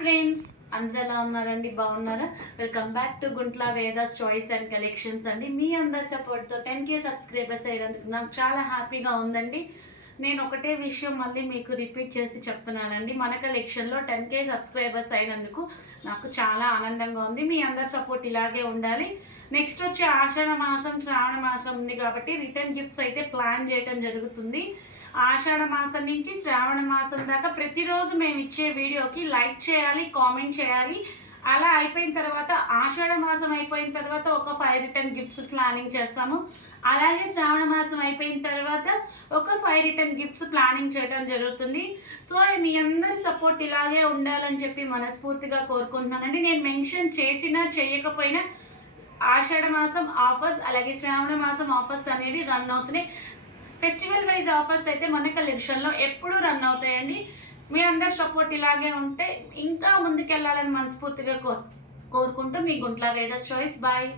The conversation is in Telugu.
ఫ్రెండ్స్, అందరూ ఎలా ఉన్నారండి? బాగున్నారా? Welcome back to Guntla Vedas choice and collections అండి. మీ అందరి సపోర్ట్తో 10K సబ్స్క్రైబర్స్ అయ్యేందుకు నాకు చాలా హ్యాపీగా ఉందండి. నేను ఒకటే విషయం మళ్ళీ మీకు రిపీట్ చేసి చెప్తున్నానండి. మన కలెక్షన్లో 10K సబ్స్క్రైబర్స్ అయినందుకు నాకు చాలా ఆనందంగా ఉంది. మీ అందరి సపోర్ట్ ఇలాగే ఉండాలి. నెక్స్ట్ వచ్చే ఆషాఢ మాసం, శ్రావణ మాసం ఉంది కాబట్టి రిటర్న్ గిఫ్ట్స్ అయితే ప్లాన్ చేయడం జరుగుతుంది. ఆషాఢ మాసం నుంచి శ్రావణ మాసం దాకా ప్రతిరోజు మేము ఇచ్చే వీడియోకి లైక్ చేయాలి, కామెంట్ చేయాలి. అలా అయిపోయిన తర్వాత ఆషాఢ మాసం అయిపోయిన తర్వాత ఒక 5 రిటర్న్ గిఫ్ట్స్ ప్లానింగ్ చేస్తాము. అలాగే శ్రావణ మాసం అయిపోయిన తర్వాత ఒక 5 రిటర్న్ గిఫ్ట్స్ ప్లానింగ్ చేయడం జరుగుతుంది. సో మీ అందరి సపోర్ట్ ఇలాగే ఉండాలని చెప్పి మనస్ఫూర్తిగా కోరుకుంటున్నానండి. నేను మెన్షన్ చేసినా చేయకపోయినా ఆషాఢ మాసం ఆఫర్స్ అలాగే శ్రావణ మాసం ఆఫర్స్ అనేవి రన్ అవుతున్నాయి. ఫెస్టివల్ వైజ్ ఆఫర్స్ అయితే మన కలెక్షన్లో ఎప్పుడూ రన్ అవుతాయండి. మీ అందరి సపోర్ట్ ఇలాగే ఉంటే ఇంకా ముందుకెళ్ళాలని మనస్ఫూర్తిగా కోరుకుంటూ మీ గుంట్ల వేదాస్ చాయిస్. బాయ్.